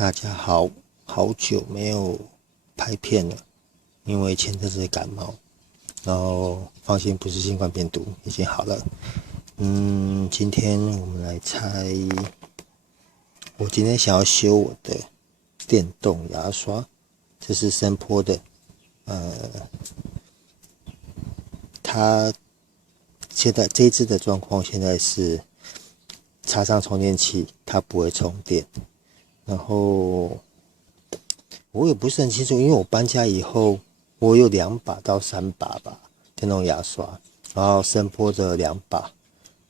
大家好，好久没有拍片了，因为前阵子感冒，然后放心不是新冠病毒，已经好了。今天我们来猜，我今天想要修我的电动牙刷，这是声波的，它现在这一支的状况现在是插上充电器，它不会充电。然后我也不是很清楚，因为我搬家以后，我有2把到3把吧电动牙刷，然后声波的2把，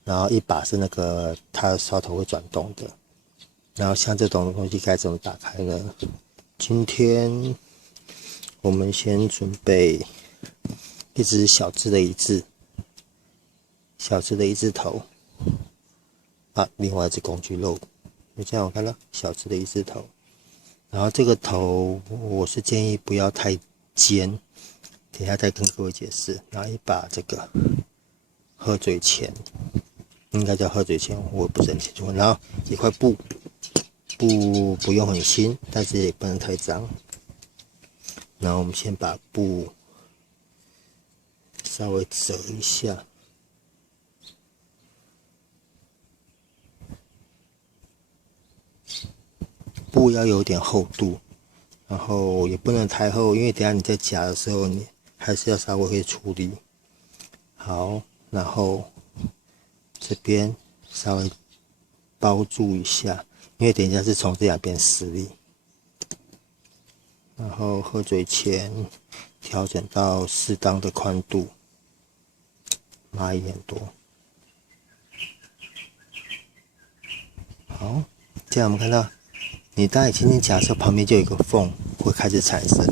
然后1把是那个它的刷头会转动的。然后像这种东西该怎么打开呢？今天我们先准备一只小只的一只头啊，另外一只工具肉。就这样，我看到小只的一只头，然后这个头我是建议不要太尖，等一下再跟各位解释。然后一把这个鹤嘴钳，应该叫鹤嘴钳，我也不是很清楚。然后一块布不用很新，但是也不能太脏。然后我们先把布稍微折一下。布要有点厚度，然后也不能太厚，因为等一下你在夹的时候，你还是要稍微会处理。好，然后这边稍微包住一下，因为等一下是从这两边施力。然后鹤嘴钳调整到适当的宽度，蚂蚁很多。好，这样我们看到。你当你轻轻夹的时候，旁边就有一个缝会开始产生，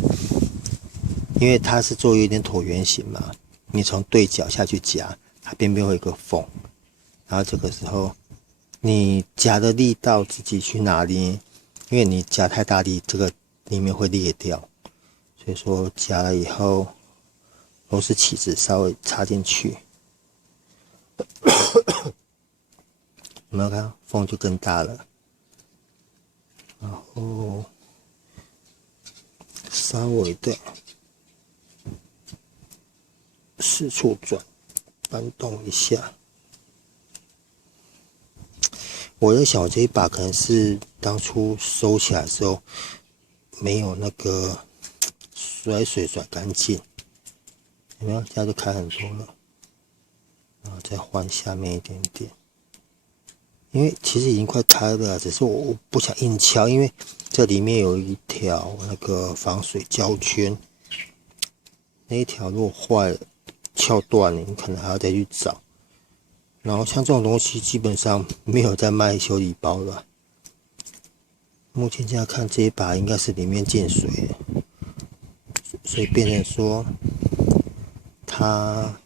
因为它是做有点椭圆形嘛。你从对角下去夹，它边边会有一个缝，然后这个时候你夹的力道自己去拿捏，因为你夹太大力，这个里面会裂掉。所以说夹了以后，螺丝起子稍微插进去，有没有看到缝就更大了？然后稍微的四处搬动一下。我在想，我这一把可能是当初收起来的时候没有那个甩水甩干净，有没有？这样就开很多了。然后再换下面一点点，因为其实已经快开了，只是我不想硬敲，因为这里面有一条那个防水胶圈，那一条如果坏了、撬断了，你可能还要再去找。然后像这种东西基本上没有在卖修理包了。目前这样看，这一把应该是里面进水了，所以变成说它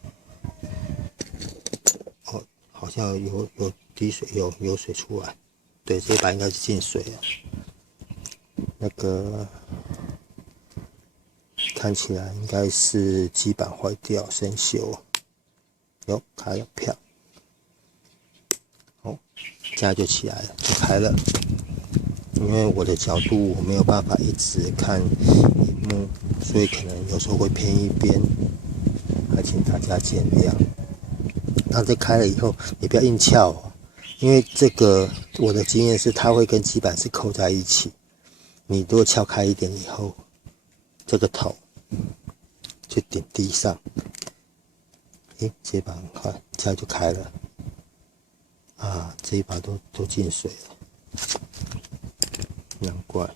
好像有滴水，有水出来。对，这一把应该是进水了。那个看起来应该是基板坏掉生锈。有开了，漂。好，这样就起来了，就开了。因为我的角度我没有办法一直看荧幕，所以可能有时候会偏一边，还请大家见谅。那这开了以后，你不要硬撬哦，因为这个我的经验是它会跟基板是扣在一起。你如果撬开一点以后，这个头就顶地上，这一把很快，这样就开了。啊，这一把都进水了，难怪。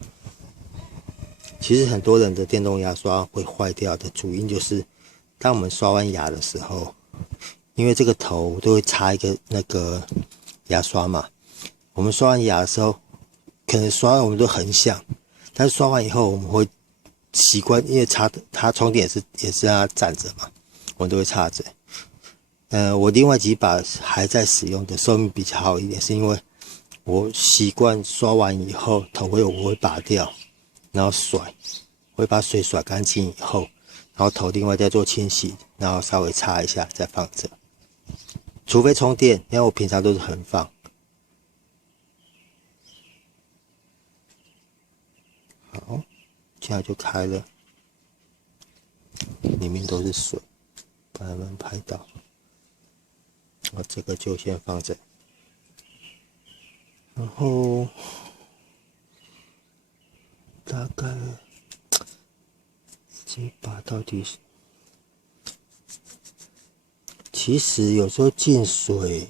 其实很多人的电动牙刷会坏掉的主因就是，当我们刷完牙的时候，因为这个头都会插一个那个牙刷嘛，我们刷完牙的时候，可能刷我们都很想，但是刷完以后我们会习惯，因为它充电也是让它站着嘛，我们都会插着。我另外几把还在使用的寿命比较好一点，是因为我习惯刷完以后头我会拔掉，然后甩，我会把水甩干净以后，然后头另外再做清洗，然后稍微擦一下再放着。除非充电，因为我平常都是横放。这样就开了，里面都是水，把它们拍到。我这个就先放着，然后大概这把到底是，其实有时候进水，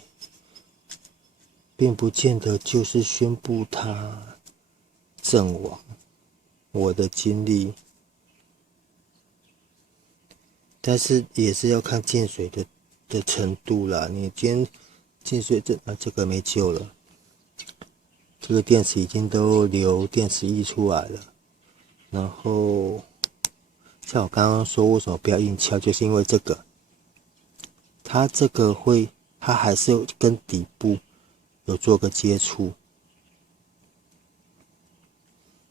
并不见得就是宣布它阵亡。我的经历，但是也是要看进水的程度啦。你今天进水这个没救了，这个电池已经都流电池溢出来了。然后像我刚刚说为什么不要硬敲，就是因为这个，它这个它还是跟底部有做个接触。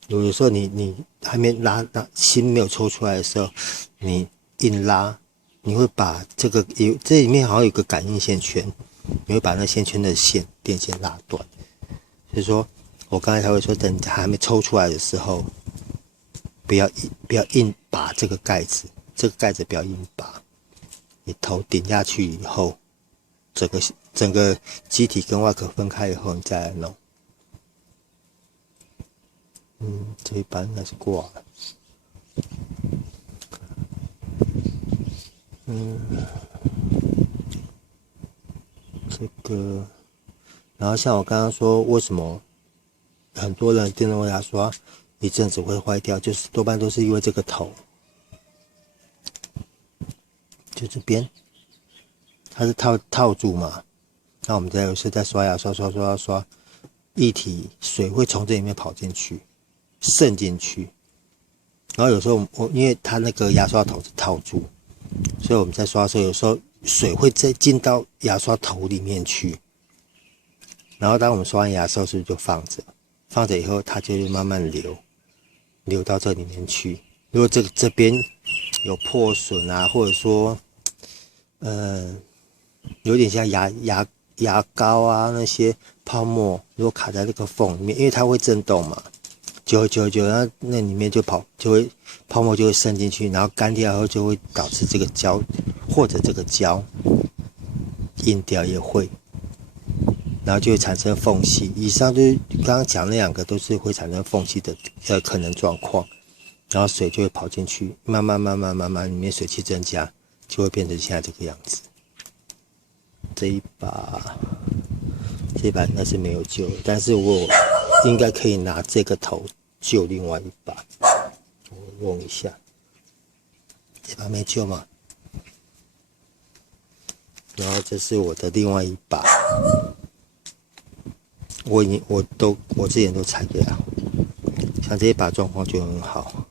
有时候你还没拉芯没有抽出来的时候，你硬拉，你会把这里面好像有个感应线圈，你会把那线圈的电线拉断。所以说我刚才才会说，等还没抽出来的时候，不要硬拔这个盖子，不要硬拔。你头顶下去以后，整个机体跟外壳分开以后，你再来弄。这一把应该是挂了。这个，然后像我刚刚说，为什么很多人电动牙刷一阵子会坏掉，就是多半都是因为这个头，就这边，它是套住嘛。那我们有时在刷牙刷，液体水会从这里面跑进去。渗进去，然后有时候因为它那个牙刷头是套住，所以我们在刷的时候，有时候水会再进到牙刷头里面去。然后当我们刷完牙的时候，是不是就放着以后，它就会慢慢流到这里面去。如果这边有破损啊，或者说有点像牙膏啊那些泡沫，如果卡在这个缝里面，因为它会震动嘛。久，然后那里面泡沫就会渗进去，然后干掉后就会导致这个胶或者这个胶硬掉也会，然后就会产生缝隙。以上就是刚刚讲那两个都是会产生缝隙的可能状况，然后水就会跑进去，慢慢里面水汽增加，就会变成现在这个样子。这一把应该是没有救了，但是我应该可以拿这个头救另外一把。我用一下，这把没救嘛。然后这是我的另外一把，我之前都拆给他，像这一把状况就很好，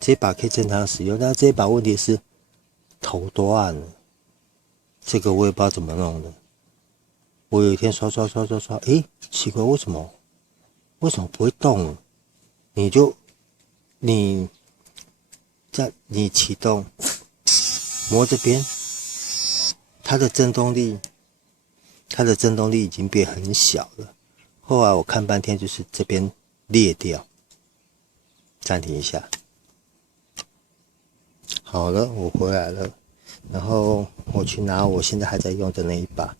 这一把可以正常使用，但是这一把问题是头断了，这个我也不知道怎么弄的。我有一天刷，奇怪，为什么不会动？你启动，摸这边，它的震动力已经变很小了。后来我看半天，就是这边裂掉。暂停一下，好了，我回来了。然后我去拿我现在还在用的那一把。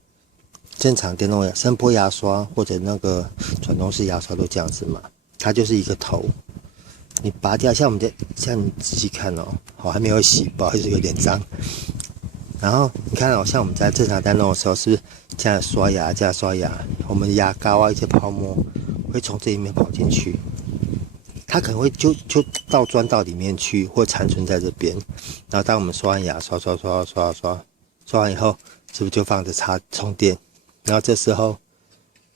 正常电动声波牙刷或者那个转动式牙刷都这样子嘛，它就是一个头，你拔掉，像你仔细看哦，好还没有洗，不好意思有点脏。然后你看哦，像我们在正常在弄的时候，是不是这样刷牙，我们牙膏啊一些泡沫会从这里面跑进去，它可能会就钻到里面去，或残存在这边。然后当我们刷完牙刷完以后，是不是就放着充电？然后这时候，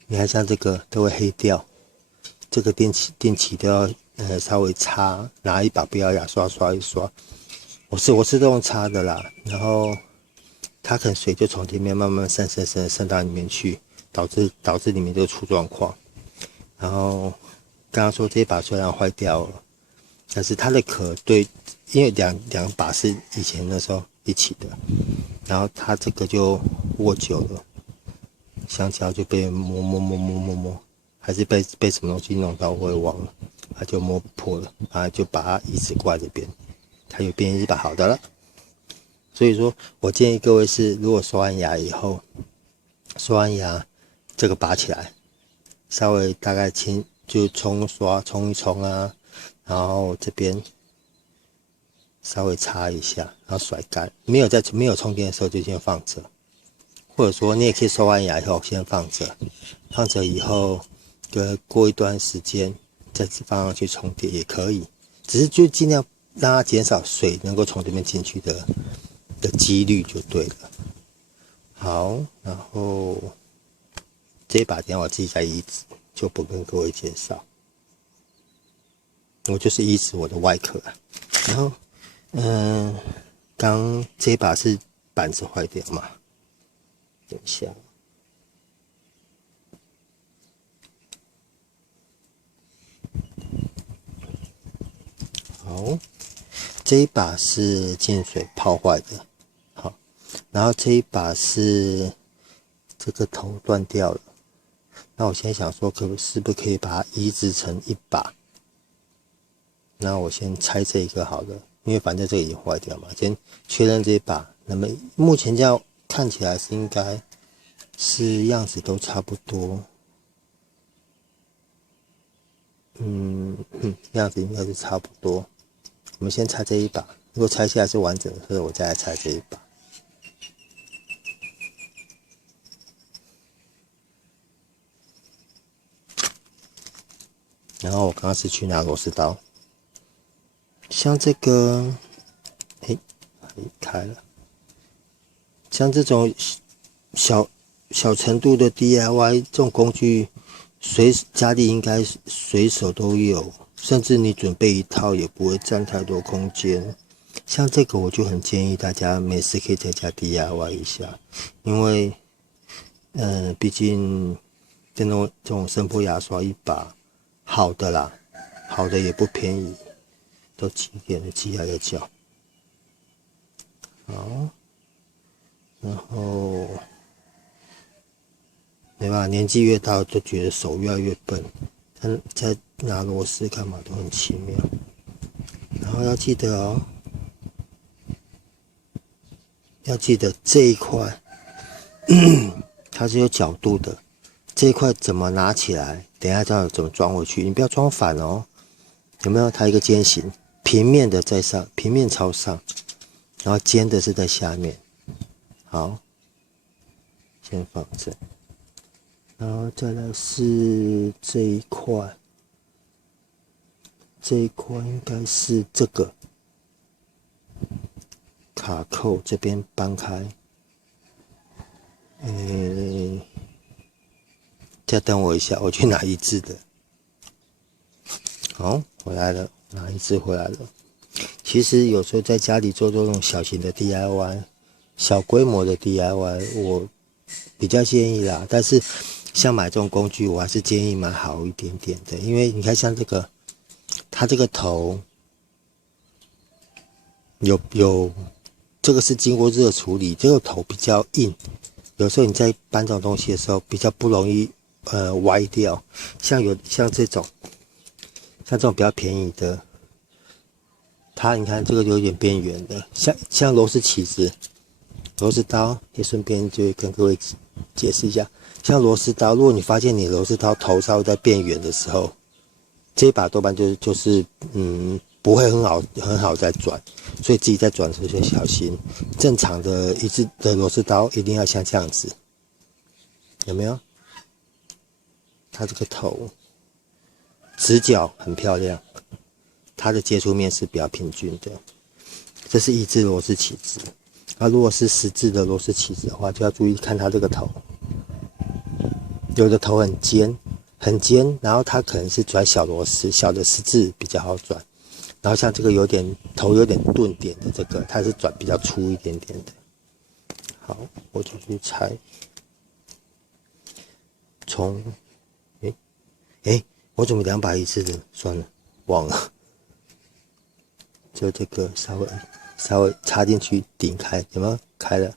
你看像这个都会黑掉，这个电器都要稍微擦，拿一把不要牙刷刷一刷。我是都用擦的啦，然后它可能水就从里面慢慢渗到里面去，导致里面就出状况。然后刚刚说这一把虽然坏掉了，但是它的壳因为两把是以前那时候一起的，然后它这个就握久了。香蕉就被磨，还是被什么东西弄到，我也忘了，它就摸不破了，啊，就把它椅子挂这边，它有变一把好的了。所以说我建议各位是，如果刷完牙以后，刷完牙这个拔起来，稍微大概就冲一冲啊，然后这边稍微擦一下，然后甩干。没有充电的时候就先放着，或者说你也可以刷完牙以后先放着，放着以后过一段时间再放上去充电也可以，只是就尽量让它减少水能够从这边进去的几率就对了。好，然后这一把等一下我自己再移植，就不跟各位介绍。我就是移植我的外壳，然后刚这一把是板子坏掉嘛，等一下。好，这一把是进水泡坏的，好，然后这一把是这个头断掉了，那我现在想说，是不是可以把它移植成一把？那我先拆这一个好了，因为反正这个已经坏掉嘛，先确认这一把。那么目前这样看起来是应该是样子都差不多，样子应该是差不多。我们先拆这一把，如果拆下来是完整的，所以我再来拆这一把。然后我刚刚是去拿螺丝刀，像这个，开了。像这种小程度的 DIY 这种工具，家里应该随手都有，甚至你准备一套也不会占太多空间。像这个我就很建议大家没事可以在家 DIY 一下，因为毕竟这种声波牙刷一把好的啦，好的也不便宜，都几点了，鸡还在叫。好，然后没办法，年纪越大就觉得手越来越笨，在拿螺丝干嘛都很奇妙。然后要记得哦，要记得这一块它是有角度的，这一块怎么拿起来，等一下怎么装回去，你不要装反哦。有没有？它一个尖形，平面的在上，平面朝上，然后尖的是在下面。好，先放这，然后再来是这一块，这一块应该是这个卡扣这边搬开，再等我一下，我去拿一支的。好，回来了，拿一支回来了。其实有时候在家里做这种小型的 DIY， 小规模的 DIY， 我比较建议啦。但是像买这种工具，我还是建议买好一点点的，因为你看像这个，它这个头有这个是经过热处理，这个头比较硬，有时候你在搬这种东西的时候比较不容易歪掉。像这种比较便宜的，它你看这个有点边缘的，像螺丝起子、螺丝刀，也顺便就跟各位解释一下，像螺丝刀，如果你发现你螺丝刀头稍微在变圆的时候，这一把多半就是不会很好再转，所以自己在转的时候就小心。正常的一支的螺丝刀一定要像这样子，有没有？它这个头直角很漂亮，它的接触面是比较平均的。这是一字螺丝起子，那如果是十字的螺丝起子的话，就要注意看它这个头，有的头很尖，然后它可能是转小螺丝，小的十字比较好转。然后像这个头有点钝点的这个，它是转比较粗一点点的。好，我就去拆。我怎么2把一次的？算了，忘了。就这个稍微插进去顶开，有没有开了？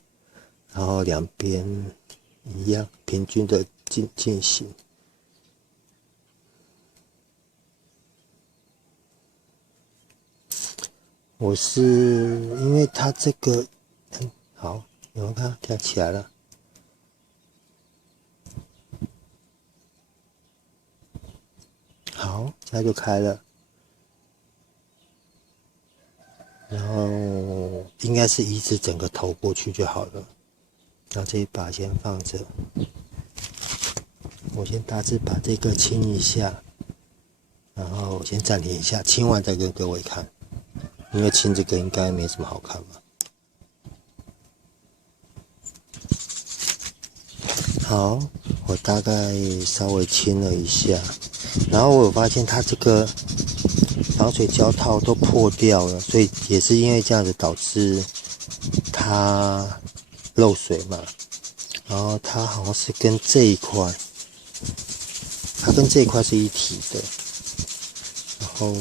然后两边一样平均的进行。我是因为它这个，好，你们看，它起来了。好，现在就开了。然后应该是移植整个头过去就好了。那这一把先放着，我先大致把这个清一下，然后我先暂停一下，清完再跟各位看，因为清这个应该没什么好看嘛。好，我大概稍微清了一下，然后我有发现它这个防水胶套都破掉了，所以也是因为这样子导致它漏水嘛。然后它好像是跟这一块，它跟这一块是一体的。然后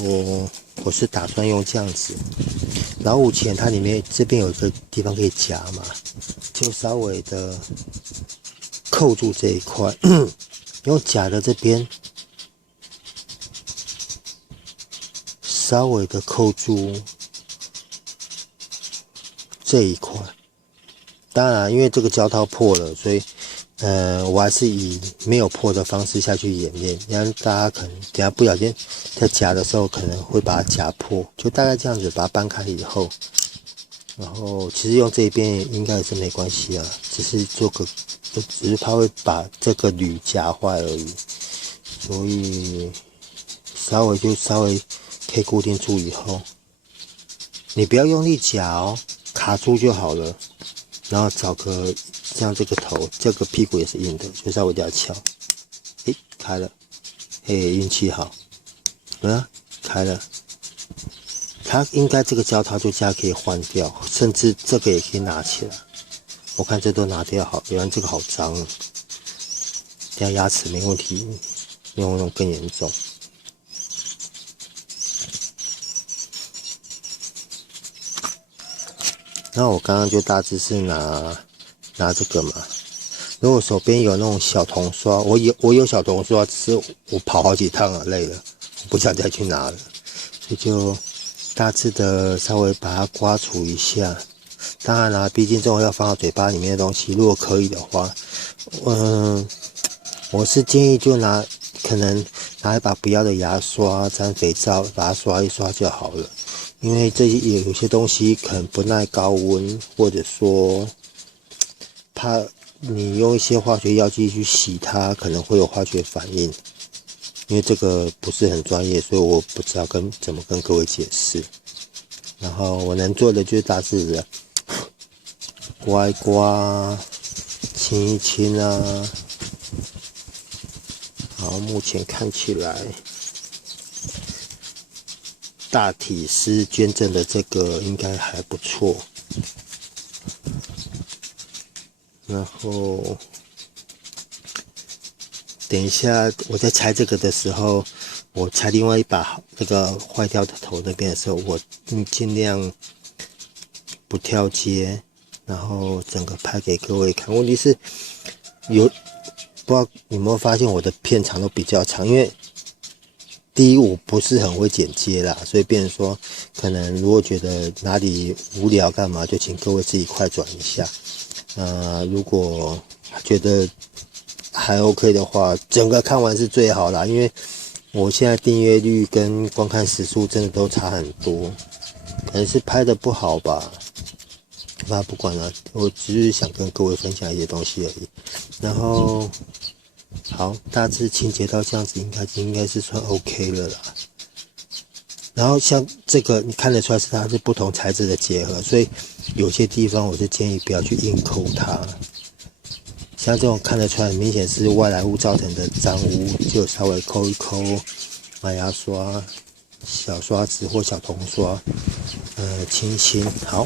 我是打算用这样子，老五钳它里面这边有一个地方可以夹嘛，就稍微的扣住这一块，用夹的这边稍微的扣住这一块。当然，因为这个胶套破了，所以我还是以没有破的方式下去演练，让大家可能等下不小心在夹的时候可能会把它夹破，就大概这样子把它掰开以后，然后其实用这一边应该也是没关系啊，只是它会把这个铝夹坏而已，所以稍微可以固定住以后，你不要用力夹哦，卡住就好了。然后找个像这个头，这个屁股也是硬的，就稍微这样敲，诶，开了，运气好，开了。它应该这个胶套就这样可以换掉，甚至这个也可以拿起来。我看这都拿掉好，原来这个好脏啊，这样牙齿没问题，用更严重。那我刚刚就大致是拿这个嘛。如果手边有那种小铜刷，我有小铜刷，只是我跑好几趟了，累了，我不想再去拿了，所以就大致的稍微把它刮除一下。当然啦，毕竟这种要放到嘴巴里面的东西，如果可以的话，我是建议就可能拿一把不要的牙刷沾肥皂把它刷一刷就好了。因为这些有些东西可能不耐高温，或者说怕你用一些化学药剂去洗它，可能会有化学反应。因为这个不是很专业，所以我不知道怎么跟各位解释。然后我能做的就是大致的刮一刮、清一清啊。好，目前看起来大体是捐赠的这个应该还不错。然后等一下我在拆这个的时候，我拆另外一把那个坏掉的头那边的时候，我尽量不跳接，然后整个拍给各位看。问题是不知道有没有发现我的片长都比较长，因为第一我不是很会剪接啦，所以变成说可能如果觉得哪里无聊干嘛，就请各位自己快转一下。如果觉得还 OK 的话，整个看完是最好啦，因为我现在订阅率跟观看时数真的都差很多，可能是拍的不好吧。那不管了，我只是想跟各位分享一些东西而已。然后好，大致清洁到这样子应该是算 OK 了啦。然后像这个你看得出来它是不同材质的结合，所以有些地方我是建议不要去硬抠它。像这种看得出来很明显是外来物造成的脏污，就稍微抠一抠，拿牙刷、小刷子或小铜刷，清清。好，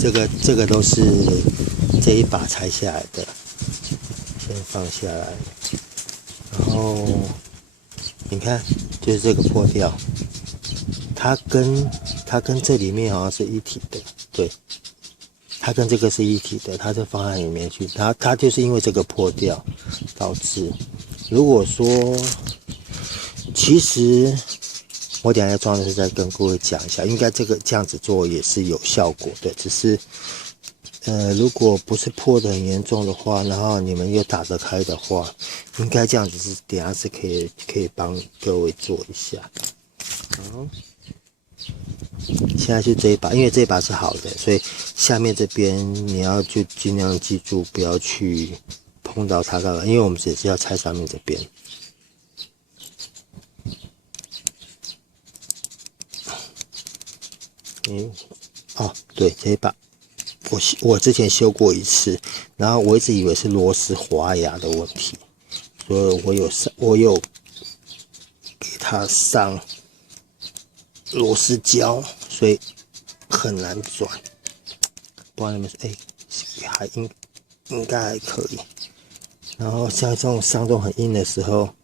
这个都是这一把拆下来的，先放下来。然后你看，就是这个破掉，它跟这里面好像是一体的，对。它跟这个是一体的，它就放在里面去，它就是因为这个破掉导致。如果说，其实我等一下装的时候再跟各位讲一下，应该这样子做也是有效果的，只是如果不是破的很严重的话，然后你们又打得开的话，应该这样子是等一下是可以帮各位做一下。好，现在就这一把，因为这一把是好的，所以下面这边你要就尽量记住不要去碰到它干嘛，因为我们只是要拆上面这边。哦，对，这一把我之前修过一次，然后我一直以为是螺丝滑牙的问题，所以我有给它上螺丝胶，所以很难转。不知道你们应该还可以。然后像这种上这种很硬的时候，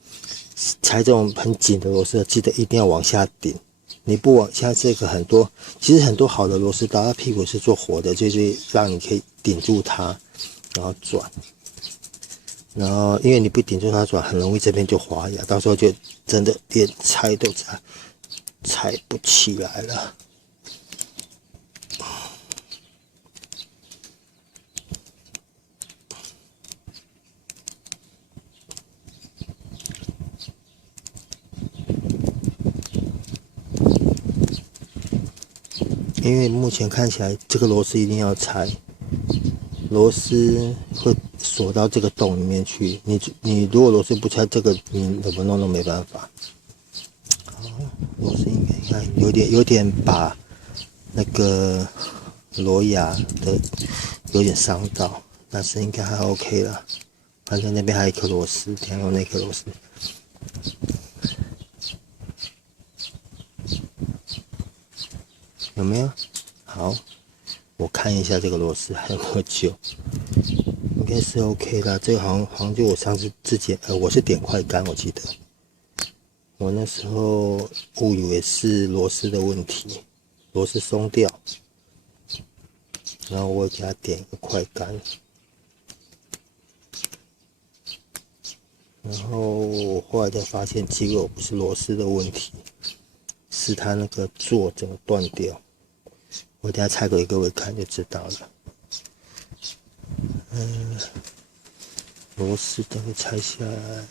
拆这种很紧的螺丝，记得一定要往下顶。你不往下，这个其实很多好的螺丝刀，它屁股是做活的，就是让你可以顶住它，然后转。然后因为你不顶住它转，很容易这边就滑牙，到时候就真的连拆都拆不起来了。因为目前看起来这个螺丝一定要拆，螺丝会锁到这个洞里面去。你如果螺丝不拆，这个你怎么弄都没办法。好，螺丝应该看有点把那个螺牙的有点伤到，但是应该还 OK 啦。反正那边还有一颗螺丝，等下用那颗螺丝。有没有？好，我看一下这个螺丝还有没有救，应该是 OK 啦。这个好像就我上次我是点快干，我记得我那时候误以为是螺丝的问题，螺丝松掉，然后我给它点一个快干，然后我后来才发现，结果不是螺丝的问题，是它那个座整个断掉。我等下拆给各位看就知道了。螺丝等会拆下来。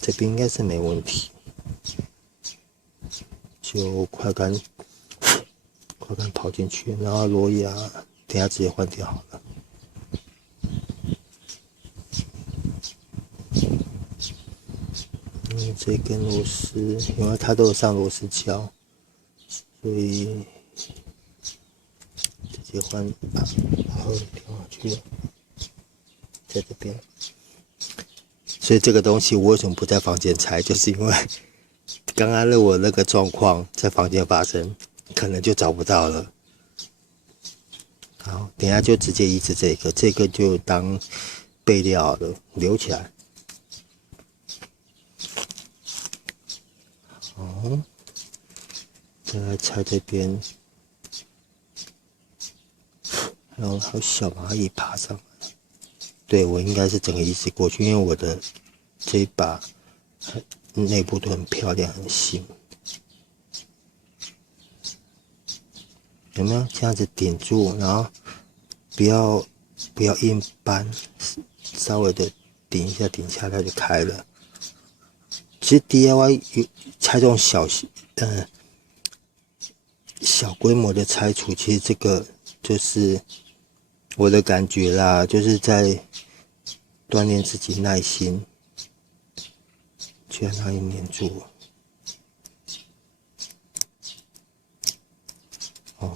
这边应该是没问题。就快干跑进去，然后螺牙等下直接换掉好了。这根螺丝，因为它都有上螺丝胶。所以直接换好调好去了，在这边。所以这个东西我为什么不在房间拆，就是因为刚刚我那个状况在房间发生，可能就找不到了。好，等一下就直接移植这个就当备料了，留起来。好。再来拆这边，然后还有小蚂蚁爬上来。对，我应该是整个移植过去，因为我的这一把内部都很漂亮，很新。有没有这样子顶住，然后不要硬扳，稍微的顶一下，顶下来就开了。其实 DIY 拆这种小规模的拆除，其实这个就是我的感觉啦，就是在锻炼自己耐心，去让它粘住。哦，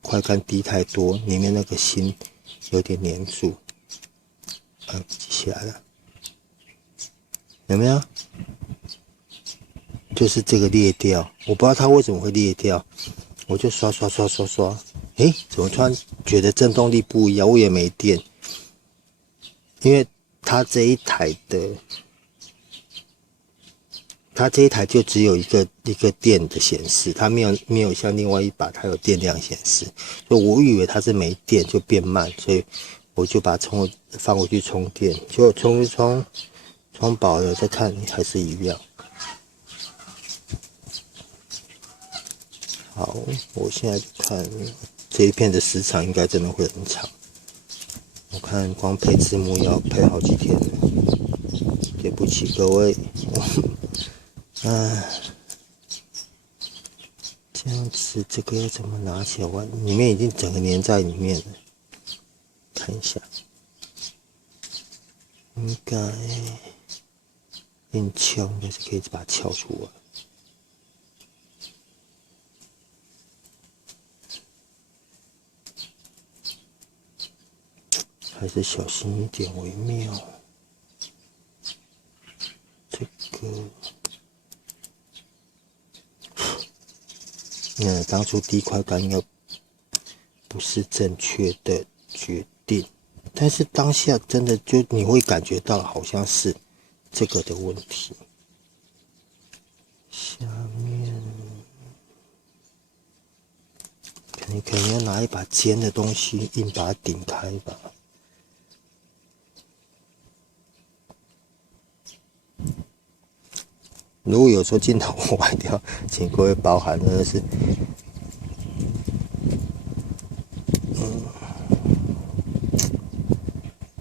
快干滴太多，里面那个芯有点粘住，挤起来了，有没有？就是这个裂掉，我不知道它为什么会裂掉。我就刷，怎么突然觉得震动力不一样？我也没电，因为它这一台就只有一个电的显示，它没有像另外一把它有电量显示，所以我以为它是没电就变慢，所以我就把它放回去充电，结果充饱了再看还是一样。好，我现在就看这一片的时长应该真的会很长。我看光配字幕要配好几天了，对不起各位。这样子这个要怎么拿起来？里面已经整个粘在里面了，看一下，应该用敲应该是可以把它敲出来。还是小心一点为妙。这个，当初滴快感应该不是正确的决定，但是当下真的就你会感觉到好像是这个的问题。下面，你可能要拿一把尖的东西硬把它顶开吧。如果有时候镜头歪掉，请各位包涵，真的是，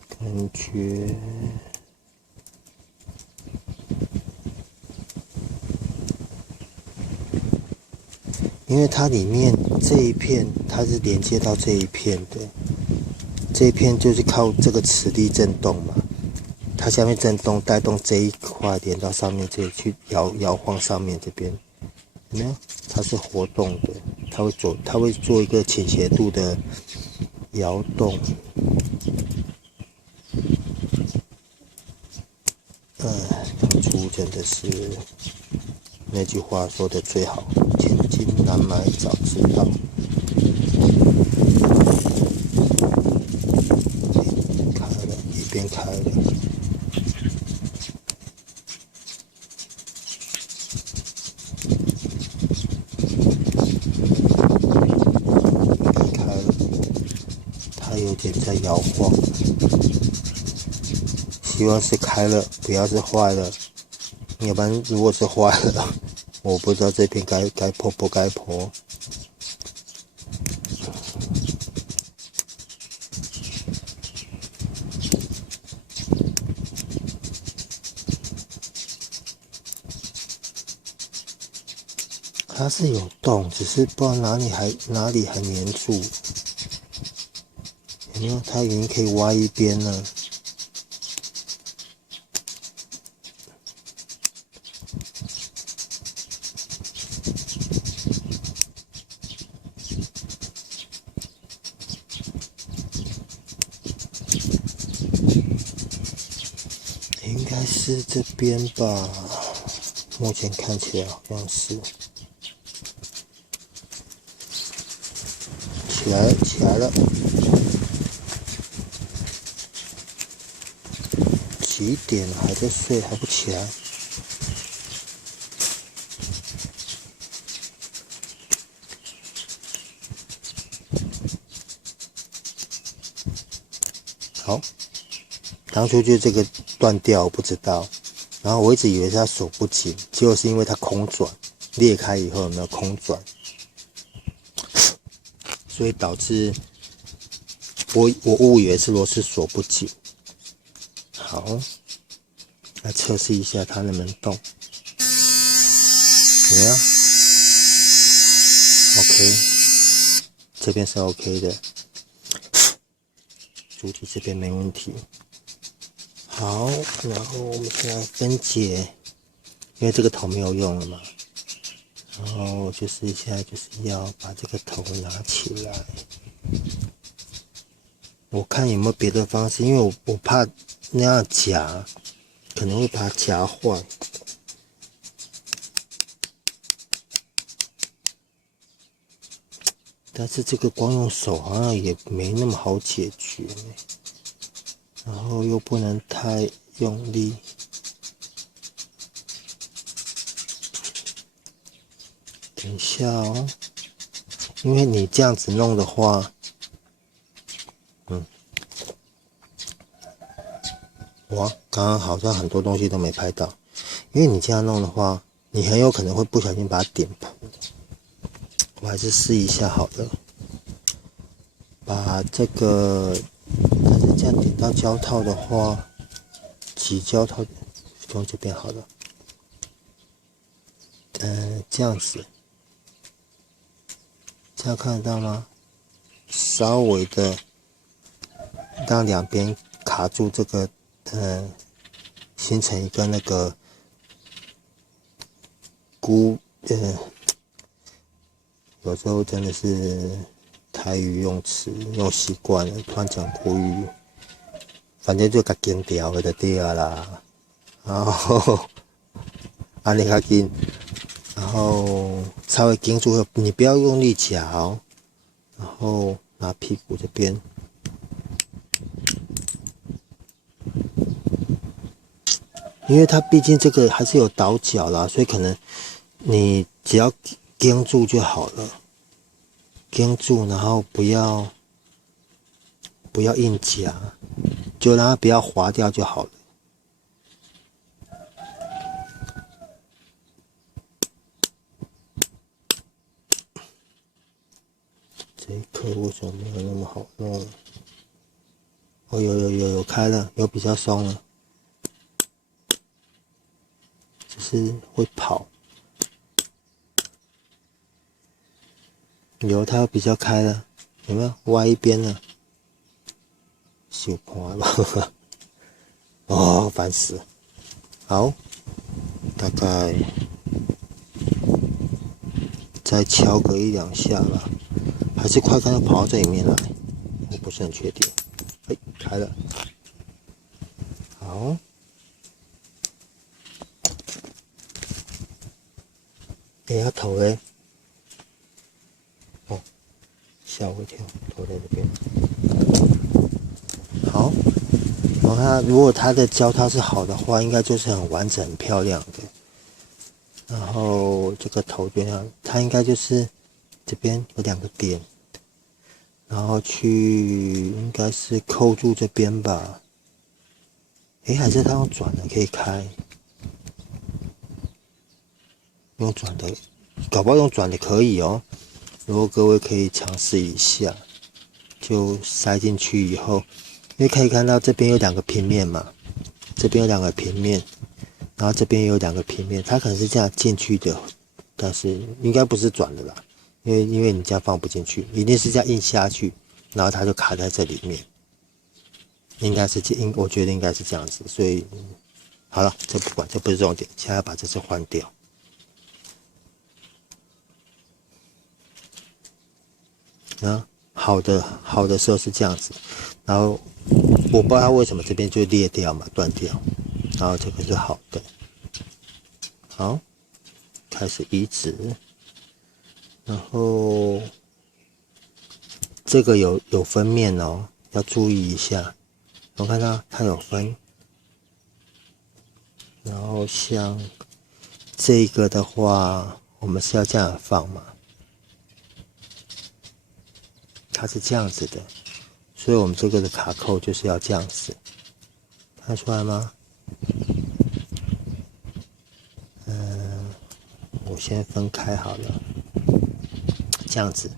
感觉，因为它里面这一片它是连接到这一片的，这一片就是靠这个磁力震动嘛。它下面震动带动这一块连到上面这里去摇晃上面这边，有没有？它是活动的，它会做一个倾斜度的摇动。当初真的是那句话说的最好，千金难买早知道。开了，一边开了。有点在摇晃，希望是开了，不要是坏了。要不然如果是坏了，我不知道这片该破不该破。它是有洞，只是不知道哪里还粘住。有没有？它已经可以挖一边了。应该是这边吧，目前看起来好像是。起来了。几点了？还在睡，还不起来？好，当初就这个断掉，我不知道。然后我一直以为是它锁不紧，结果是因为它空转裂开以后有没有空转，所以导致我误以为是螺丝锁不紧。好，来测试一下它能不能动，有没有 ？OK， 这边是 OK 的，主体这边没问题。好，然后我们现在分解，因为这个头没有用了嘛，然后就是现在就是要把这个头拿起来。我看有没有别的方式，因为我怕那样夹可能会把它夹坏。但是这个光用手好像也没那么好解决，然后又不能太用力。等一下哦，因为你这样子弄的话，哇，刚刚好像很多东西都没拍到，因为你这样弄的话，你很有可能会不小心把它点破。我还是试一下好了。把这个，但是这样点到胶套的话，挤胶套用这边好了。这样子，这样看得到吗？稍微的让两边卡住这个，形成一个那个有时候真的是台语用词用习惯了，突然讲国语，反正就给剪掉了就对了啦。然后按你较紧，然后稍微紧住，你不要用力夹，然后拿屁股这边，因为它毕竟这个还是有倒角啦，所以可能你只要盯住就好了，盯住，然后不要硬夹，就让它不要滑掉就好了。这一颗为什么没有那么好弄？哦，有开了，有比较松了，只是会跑。有它比较开了，有没有歪一边了？小看吧，哦，烦死了。好，大概再敲个一两下吧，还是快干要跑到这里面来，我不是很确定。哎，开了，好。哎，它头嘞？哦，吓我一跳，头在这边。好，然后如果它的胶套是好的话，应该就是很完整、很漂亮的。然后这个头边它应该就是这边有2个点，然后应该是扣住这边吧。诶，还是它用转的可以开，用转的，搞不好用转的可以哦。如果各位可以尝试一下，就塞进去以后，因为可以看到这边有2个平面嘛，这边有2个平面，然后这边有2个平面，它可能是这样进去的，但是应该不是转的啦，因为你这样放不进去，一定是这样印下去，然后它就卡在这里面，应该是我觉得应该是这样子，所以好了，这不管，这不是重点，现在要把这次换掉。好的时候是这样子，然后我不知道它为什么这边就裂掉嘛，断掉，然后这个是好的。好，开始移植，然后这个有分面哦，要注意一下。我看到它有分，然后像这个的话，我们是要这样放嘛，它是这样子的，所以我们这个的卡扣就是要这样子，看出来吗？我先分开好了，这样子，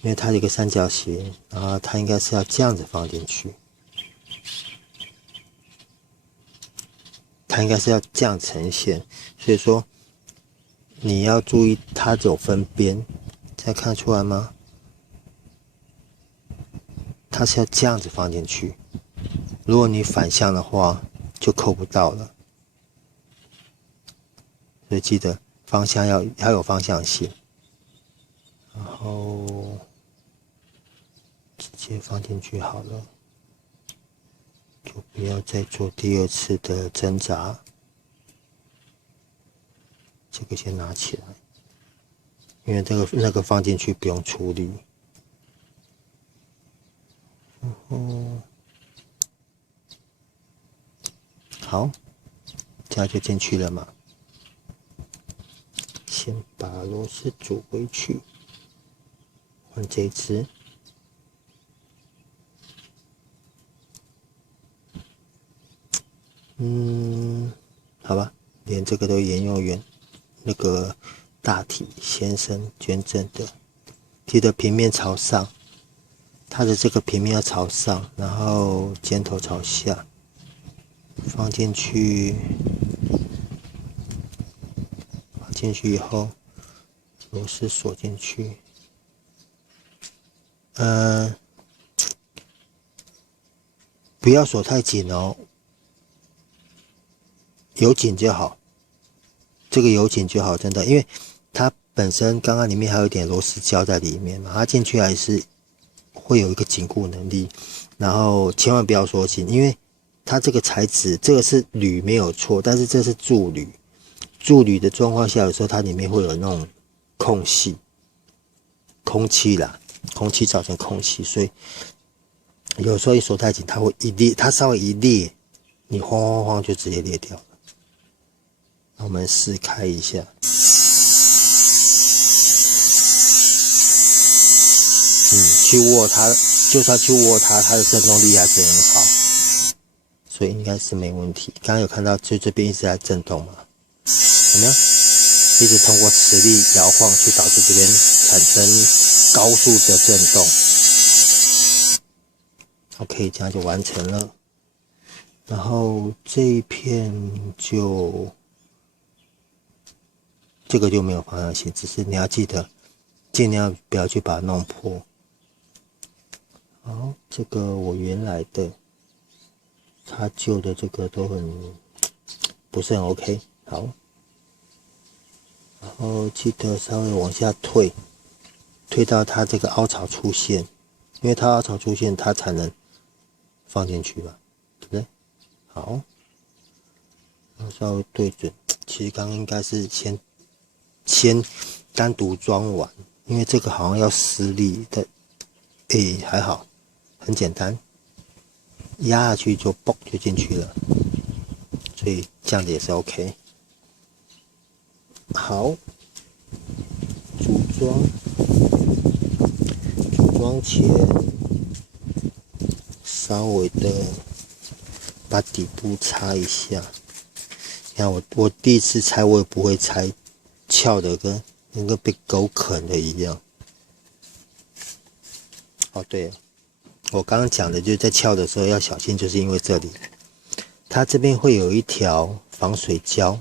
因为它有一个三角形，然后它应该是要这样子放进去，它应该是要这样呈现，所以说你要注意它有分边，再看出来吗？它是要这样子放进去，如果你反向的话就扣不到了，所以记得方向要有方向性，然后直接放进去好了，就不要再做第2次的挣扎。这个先拿起来，因为那个放进去不用处理。然后好，这样就进去了嘛。先把螺丝组回去，换这一只。好吧，连这个都沿用完，那个大体先生捐赠的，记得平面朝上，它的这个平面要朝上，然后尖头朝下，放进去，放进去以后，螺丝锁进去，不要锁太紧哦，有紧就好，这个有紧就好，真的，因为它本身刚刚里面还有一点螺丝胶在里面嘛，它进去还是会有一个紧固能力，然后千万不要锁紧，因为它这个材质，这个是铝没有错，但是这是铸铝，铸铝的状况下，有时候它里面会有那种空隙，空气啦，空气造成空隙，所以有时候一锁太紧，它会一裂，它稍微一裂，你晃晃晃就直接裂掉了。我们试开一下，去握它，就算去握它，它的振动力还是很好，所以应该是没问题。刚刚有看到，就这边一直在震动嘛，有没有？一直通过磁力摇晃去导致这边产生高速的震动。OK， 这样就完成了。然后这一片这个就没有方向性，只是你要记得尽量不要去把它弄破。好，这个我原来的，它旧的这个都不是很 OK。好，然后记得稍微往下退到它这个凹槽出现，因为它凹槽出现，它才能放进去嘛，对不对？好，稍微对准。其实刚刚应该是先单独装完，因为这个好像要施力的，还好，很简单，压下去就嘣就进去了，所以这样子也是 OK。好，组装前稍微的把底部擦一下。你看我第一次拆我也不会拆，翘的跟那个被狗啃的一样。哦对了，我刚刚讲的就是在翘的时候要小心，就是因为这里，它这边会有一条防水胶。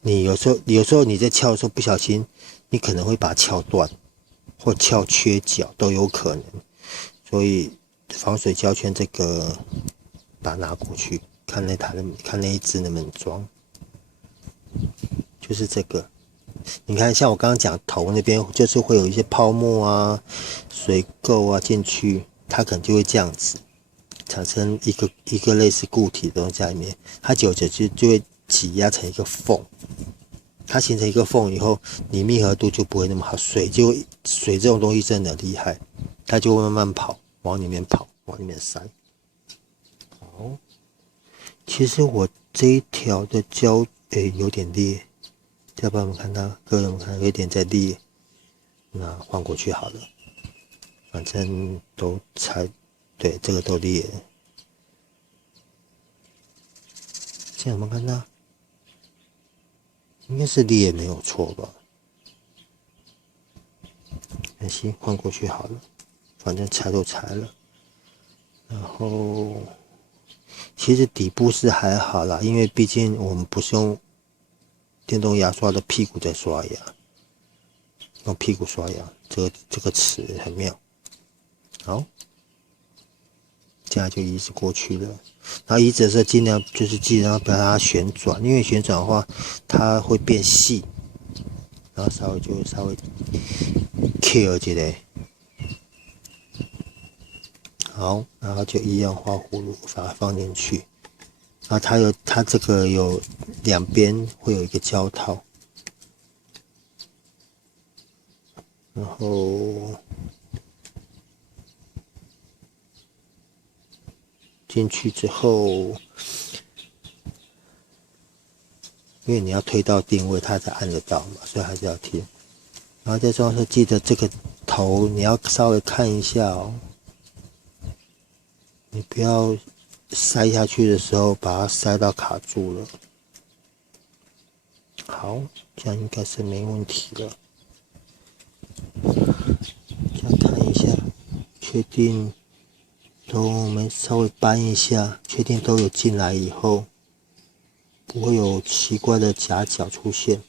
你有时候你在撬的时候不小心，你可能会把它撬断，或撬缺角都有可能。所以防水胶圈这个把它拿过去，看那一只能不能装。就是这个，你看像我刚刚讲头那边，就是会有一些泡沫啊、水垢啊进去，它可能就会这样子产生一个类似固体的东西在里面，它久就会挤压成一个缝。它形成一个缝以后，你密合度就不会那么好，水这种东西真的厉害，它就会慢慢跑，往里面跑，往里面塞。好，其实我这一条的胶有点裂，要不然我们看到各位有没有看到有点在裂，那换过去好了，反正都拆，对，这个都裂了，这样有没有看到？应该是裂没有错吧？没关系，换过去好了，反正拆都拆了。然后其实底部是还好啦，因为毕竟我们不是用电动牙刷的屁股在刷牙，用屁股刷牙，这个词很妙。好，这样就移植过去了。然后移植的时候尽量不要让它旋转，因为旋转的话它会变细。然后稍微 care 一下，好，然后就一样画葫芦把它放进去。然后它这个有两边会有一个胶套，然后进去之后，因为你要推到定位，它才按得到嘛，所以还是要贴。然后在装的时候记得这个头你要稍微看一下哦，你不要塞下去的时候把它塞到卡住了。好，这样应该是没问题了。再看一下，确定我们稍微搬一下，确定都有进来以后，不会有奇怪的夹角出现。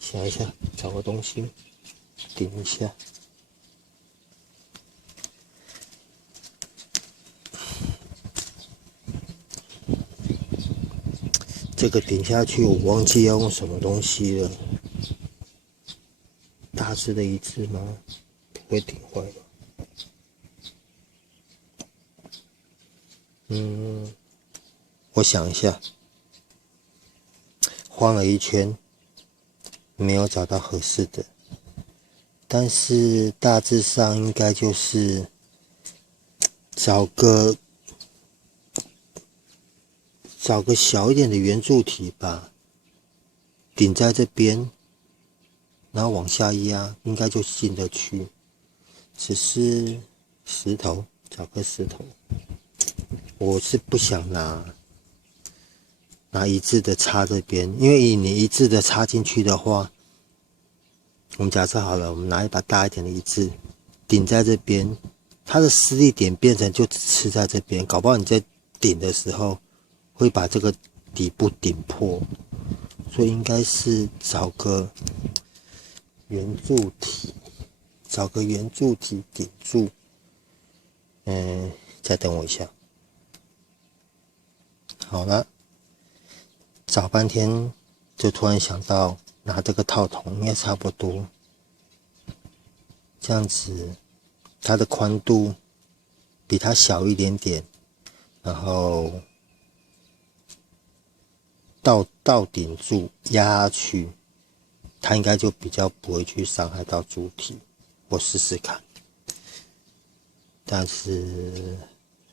想一下，找个东西顶一下。这个顶下去，我忘记要用什么东西了。大致的一致吗？不会顶坏吧？我想一下，晃了一圈，没有找到合适的，但是大致上应该就是找个小一点的圆柱体吧，顶在这边，然后往下压，应该就进得去。只是石头，找个石头，我是不想拿一致的插这边，因为你一致的插进去的话，我们假设好了，我们拿一把大一点的一致顶在这边，它的施力点变成就只吃在这边，搞不好你在顶的时候会把这个底部顶破，所以应该是找个圆柱体，顶住。再等我一下。好了。找半天，就突然想到拿这个套筒应该差不多，这样子它的宽度比它小一点点，然后到顶住压下去，它应该就比较不会去伤害到主体。我试试看，但是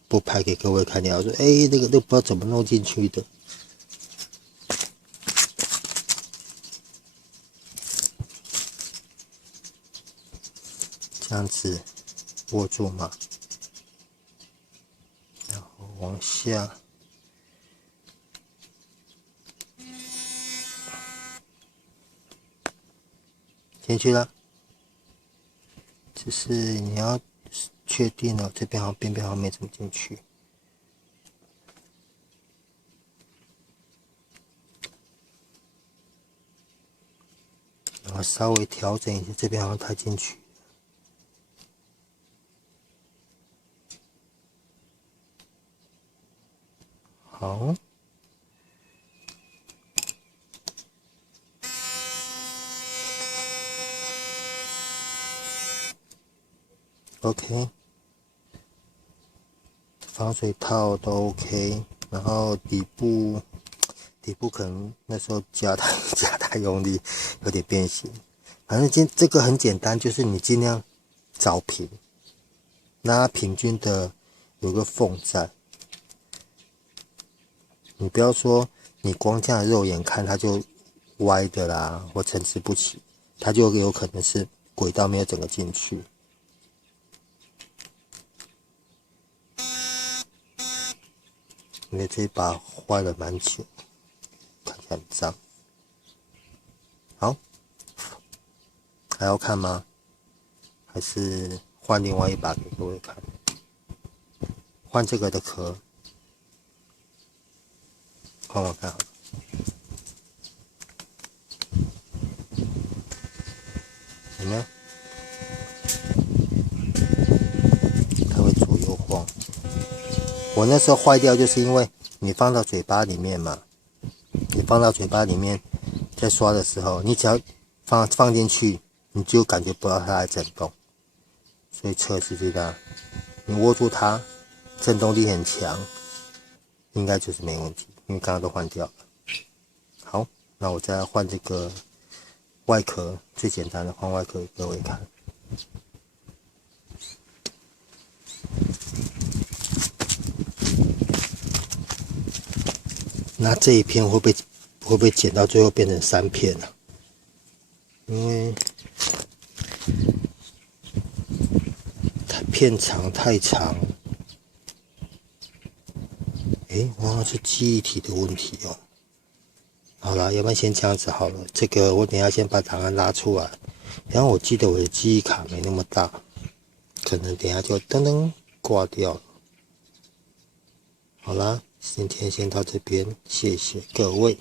不拍给各位看，你要说那个不知道怎么弄进去的。这样子握住嘛，然后往下，进去了。只是你要确定了，这边好像边边好像没怎么进去。然后稍微调整一下，这边好像太进去。好。OK， 防水套都 OK， 然后底部可能那时候加太用力，有点变形。反正这个很简单，就是你尽量找平，那它平均的有个缝在。你不要说你光这样肉眼看它就歪的啦，或参差不齐，它就有可能是轨道没有整个进去。因为这一把坏了蛮久，看起来很脏。好，还要看吗？还是换另外一把给各位看？换这个的壳，换我看好了。有没有？它会左右晃。我那时候坏掉，就是因为你放到嘴巴里面嘛，你放到嘴巴里面，在刷的时候，你只要放进去，你就感觉不到它在震动。所以测试这个，你握住它，震动力很强，应该就是没问题，因为刚刚都换掉了。好，那我再换这个外壳，最简单的换外壳给各位看。那这一片会不会剪到最后变成3片呢？因为片长太长。哇，是记忆体的问题哦。好了，要不然先这样子好了。这个我等一下先把档案拉出来。然后我记得我的记忆卡没那么大，可能等一下就噔噔挂掉了。好啦，今天先到这边，谢谢各位。